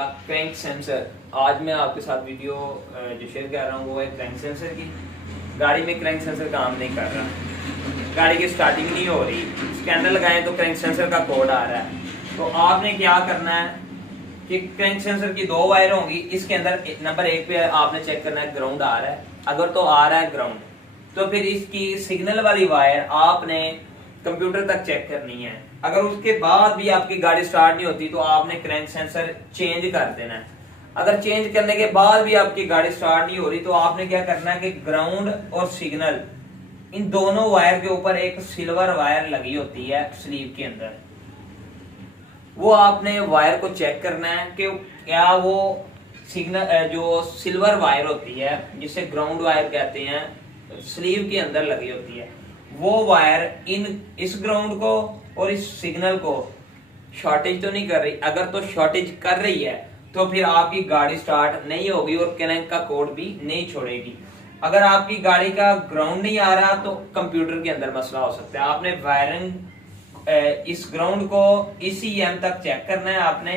Crank sensor. आज मैं आपके साथ वीडियो जो शेयर कर रहा हूँ वो है क्रैंक सेंसर की। गाड़ी में क्रैंक सेंसर काम नहीं कर रहा, गाड़ी की स्टार्टिंग नहीं हो रही, स्कैनर लगाएं तो क्रैंक सेंसर का कोड आ रहा है। तो आपने क्या करना है कि क्रैंक सेंसर की दो वायर होंगी, इसके अंदर नंबर 1 पे आपने चेक करना है ग्राउंड आ रहा है। अगर तो आ रहा है ग्राउंड तो फिर इसकी सिग्नल वाली वायर आपने कंप्यूटर तक चेक करनी है। अगर उसके बाद भी आपकी गाड़ी स्टार्ट नहीं होती तो आपने क्रैंक सेंसर चेंज कर देना है। अगर चेंज करने के बाद भी आपकी गाड़ी स्टार्ट नहीं हो रही तो आपने क्या करना है कि ग्राउंड और सिग्नल इन दोनों वायर के ऊपर एक सिल्वर वायर लगी होती है स्लीव के अंदर, वो आपने वायर को चेक करना है कि क्या वो सिग्नल जो सिल्वर वायर होती है जिसे ग्राउंड वायर कहते हैं स्लीव के अंदर लगी होती है, वो वायर इस ग्राउंड को और इस सिग्नल को शॉर्टेज तो नहीं कर रही। अगर तो शॉर्टेज कर रही है तो फिर आपकी गाड़ी स्टार्ट नहीं होगी और क्रैंक का कोड भी नहीं छोड़ेगी। अगर आपकी गाड़ी का ग्राउंड नहीं आ रहा तो कंप्यूटर के अंदर मसला हो सकता है। आपने वायरिंग इस ग्राउंड को ECM तक चेक करना है, आपने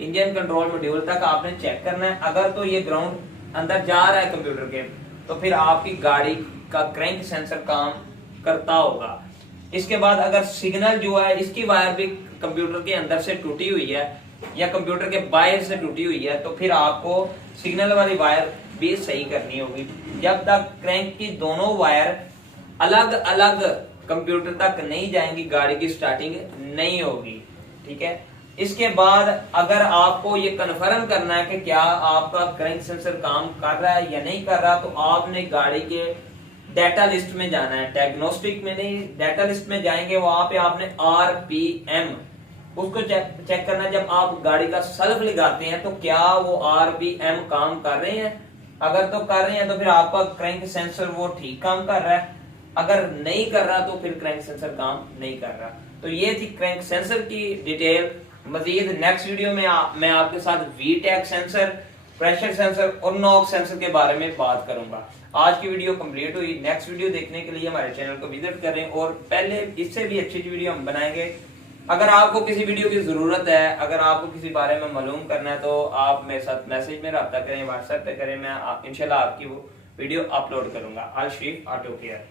इंजन कंट्रोल मॉड्यूल तक आपने चेक करना है। अगर तो ये ग्राउंड अंदर जा रहा है कंप्यूटर के तो फिर आपकी गाड़ी का क्रैंक सेंसर काम करता होगा। इसके बाद अगर सिग्नल जो है इसकी वायर भी कंप्यूटर के अंदर से टूटी हुई है या कंप्यूटर के बाहर से टूटी हुई है तो फिर आपको सिग्नल वाली वायर भी सही करनी होगी। जब तक क्रैंक की दोनों वायर अलग अलग कंप्यूटर तक नहीं जाएंगी गाड़ी की स्टार्टिंग नहीं होगी। ठीक है, इसके बाद अगर आपको ये कन्फर्म करना है कि क्या आपका क्रैंक सेंसर काम कर रहा है या नहीं कर रहा तो आपने गाड़ी के डाटा लिस्ट में जाना है, डायग्नोस्टिक में नहीं, डाटा लिस्ट में जाएंगे। वहां पे आपने RPM उसको चेक करना है। जब आप गाड़ी का सेल्फ लगाते हैं तो क्या वो RPM काम कर रहे हैं। अगर तो कर रहे हैं तो फिर आपका क्रैंक सेंसर वो ठीक काम कर रहा है, अगर नहीं कर रहा तो फिर क्रैंक सेंसर काम नहीं कर रहा। तो ये थी क्रैंक सेंसर की डिटेल। मजीद नेक्स्ट वीडियो में मैं आपके साथ VTAC सेंसर, प्रेशर सेंसर और नॉक सेंसर के बारे में बात करूंगा। आज की वीडियो कंप्लीट हुई। नेक्स्ट वीडियो देखने के लिए हमारे चैनल को विजिट करें और पहले इससे भी अच्छी वीडियो हम बनाएंगे। अगर आपको किसी वीडियो की जरूरत है, अगर आपको किसी बारे में मालूम करना है तो आप मेरे साथ मैसेज में रब्ता करें, व्हाट्सएप पे करें, मैं इंशाल्लाह आपकी वो वीडियो अपलोड करूंगा। अल शरीफ ऑटो केयर।